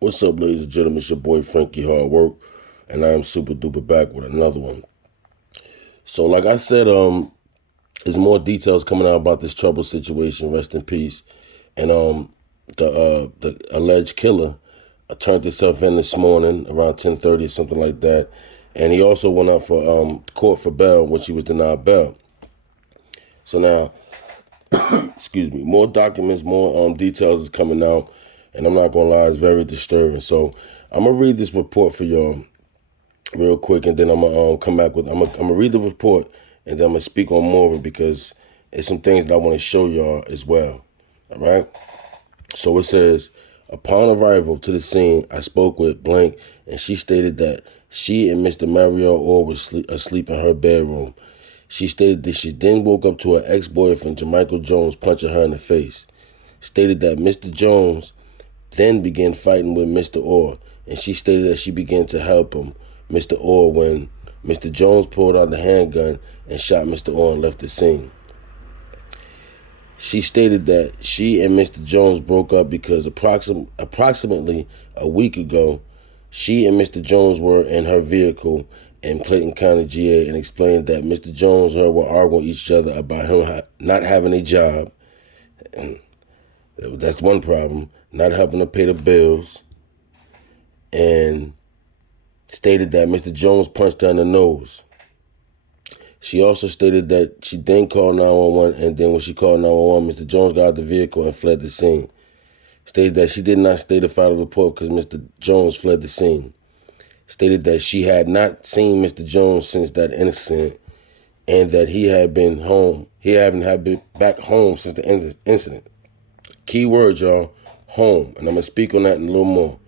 What's up, ladies and gentlemen? It's your boy Frankiehardworkshow, and I am super duper back with another one. So, like I said, there's more details coming out about this trouble situation. Rest in peace. And the alleged killer turned himself in this morning around 10:30 or something like that, and he also went out for court for bail, which he was denied bail. So now, excuse me, more documents, more details is coming out, and I'm not gonna lie, it's very disturbing. So I'm gonna read this report for y'all real quick, and then I'm gonna come back with I'm gonna read the report, and then I'm gonna speak on more of it because it's some things that I want to show y'all as well. All right. So it says, upon arrival to the scene, I spoke with blank, and she stated that she and Mr. Mario Orr were asleep in her bedroom. She stated that she then woke up to her ex-boyfriend, Jermichael Jones, punching her in the face. Stated that Mr. Jones then began fighting with Mr. Orr, and she stated that she began to help him, Mr. Orr, when Mr. Jones pulled out the handgun and shot Mr. Orr and left the scene. She stated that she and Mr. Jones broke up because approximately a week ago, she and Mr. Jones were in her vehicle in Clayton County, GA, and explained that Mr. Jones and her were arguing with each other about him not having a job. And that's one problem, not helping to pay the bills, and stated that Mr. Jones punched her in the nose. She also stated that she then called 911, and then when she called 911, Mr. Jones got out the vehicle and fled the scene. Stated that she did not state a final report because Mr. Jones fled the scene. Stated that she had not seen Mr. Jones since that incident, and that he had been home. He hadn't been back home since the incident. Key words, y'all, home, and I'm gonna speak on that in a little more.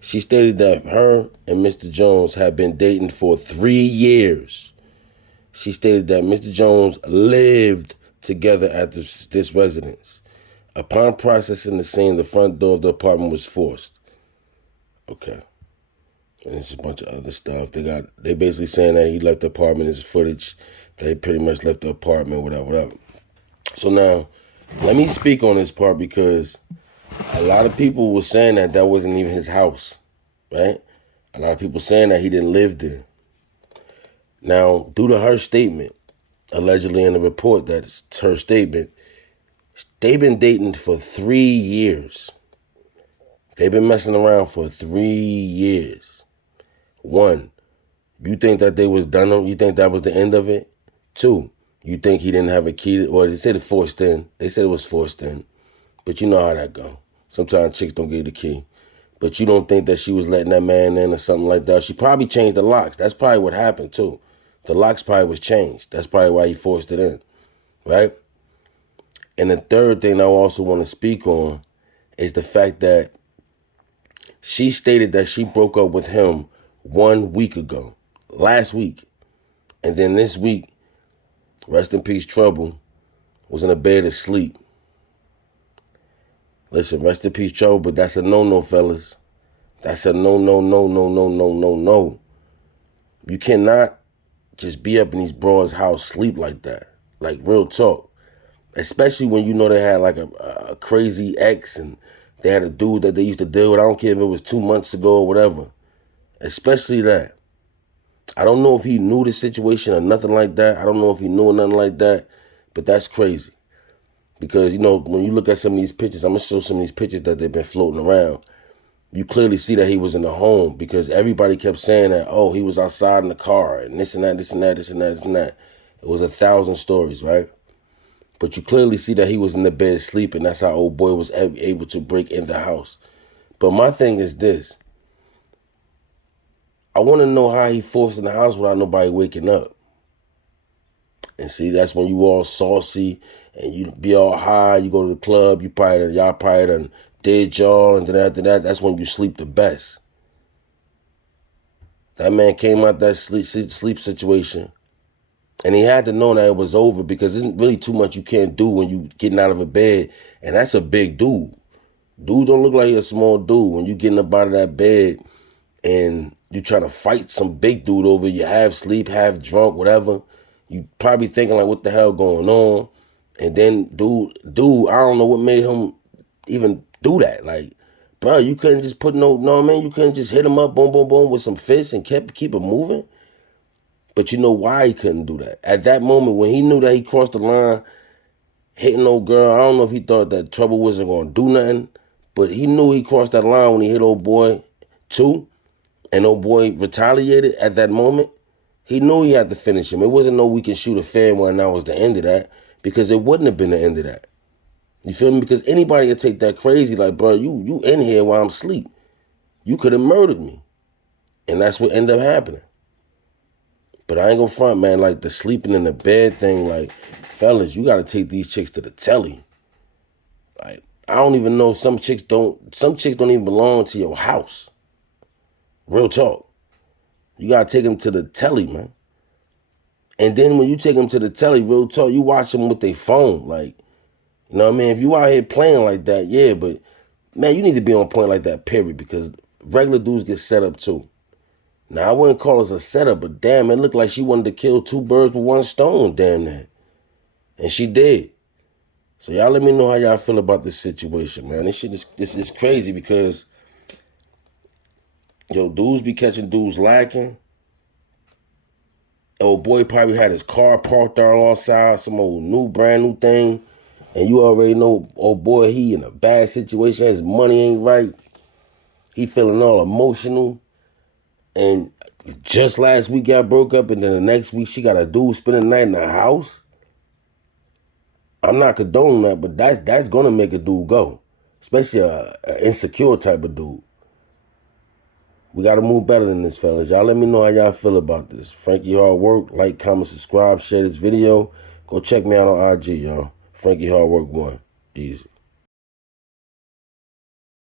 She stated that her and Mr. Jones had been dating for 3 years. She stated that Mr. Jones lived together at this residence. Upon processing the scene, the front door of the apartment was forced. Okay. And it's a bunch of other stuff. They basically saying that he left the apartment. There's footage that he pretty much left the apartment, whatever. So now, let me speak on this part because a lot of people were saying that wasn't even his house, right? A lot of people saying that he didn't live there. Now, due to her statement, allegedly in the report, that's her statement, they've been dating for 3 years. They've been messing around for 3 years. One, you think that they was done? You think that was the end of it? Two, you think he didn't have a key? Well, they said it forced in. They said it was forced in. But you know how that go. Sometimes chicks don't get the key. But you don't think that she was letting that man in or something like that. She probably changed the locks. That's probably what happened, too. The locks probably was changed. That's probably why he forced it in, right? And the third thing I also want to speak on is the fact that she stated that she broke up with him 1 week ago, last week. And then this week, rest in peace, Trouble, was in a bed asleep. Listen, rest in peace, Trouble, but that's a no-no, fellas. That's a no. You cannot just be up in these broads' house, sleep like that. Like, real talk. Especially when you know they had like a crazy ex and they had a dude that they used to deal with. I don't care if it was 2 months ago or whatever. Especially that. I don't know if he knew the situation or nothing like that. I don't know if he knew nothing like that. But that's crazy. Because, you know, when you look at some of these pictures, I'm going to show some of these pictures that they've been floating around. You clearly see that he was in the home because everybody kept saying that, oh, he was outside in the car and this and that, this and that, this and that, this and that. It was 1,000 stories, right? But you clearly see that he was in the bed sleeping. That's how old boy was able to break in the house. But my thing is this. I want to know how he forced in the house without nobody waking up. And see, that's when you all saucy and you be all high. You go to the club, y'all probably done did y'all, and then after that, that's when you sleep the best. That man came out that sleep situation, and he had to know that it was over because there's really too much you can't do when you getting out of a bed, and that's a big dude. Dude don't look like he a small dude. When you getting up out of that bed and you trying to fight some big dude over you, half sleep, half drunk, whatever, you probably thinking like, what the hell going on? And then dude, I don't know what made him even do that. Like, bro, you couldn't just put no man. You couldn't just hit him up, boom, boom, boom, with some fists and keep it moving. But you know why he couldn't do that? At that moment, when he knew that he crossed the line, hitting old girl, I don't know if he thought that Trouble wasn't gonna do nothing, but he knew he crossed that line when he hit old boy too, and old boy retaliated at that moment. He knew he had to finish him. It wasn't no we can shoot a fair one and that was the end of that, because it wouldn't have been the end of that. You feel me? Because anybody could take that crazy, like, bro, you in here while I'm asleep. You could have murdered me. And that's what ended up happening. But I ain't gonna front, man, like the sleeping in the bed thing, like, fellas, you gotta take these chicks to the telly. Like, I don't even know, some chicks don't even belong to your house. Real talk. You gotta take them to the telly, man. And then when you take them to the telly, real talk, you watch them with their phone, like, you know what I mean? If you out here playing like that, yeah, but, man, you need to be on point like that, period, because regular dudes get set up too. Now, I wouldn't call it a setup, but damn, it looked like she wanted to kill two birds with one stone, damn that. And she did. So y'all let me know how y'all feel about this situation, man. This shit is crazy because, yo, dudes be catching dudes lacking. Old boy probably had his car parked there alongside some old brand new thing. And you already know, old boy, he in a bad situation. His money ain't right. He feeling all emotional. And just last week got broke up, and then the next week she got a dude spending the night in the house. I'm not condoning that, but that's gonna make a dude go, especially a insecure type of dude. We gotta move better than this, fellas. Y'all let me know how y'all feel about this. Frankie Hard Work, like, comment, subscribe, share this video. Go check me out on IG, y'all. Frankie Hard Work 1. Easy.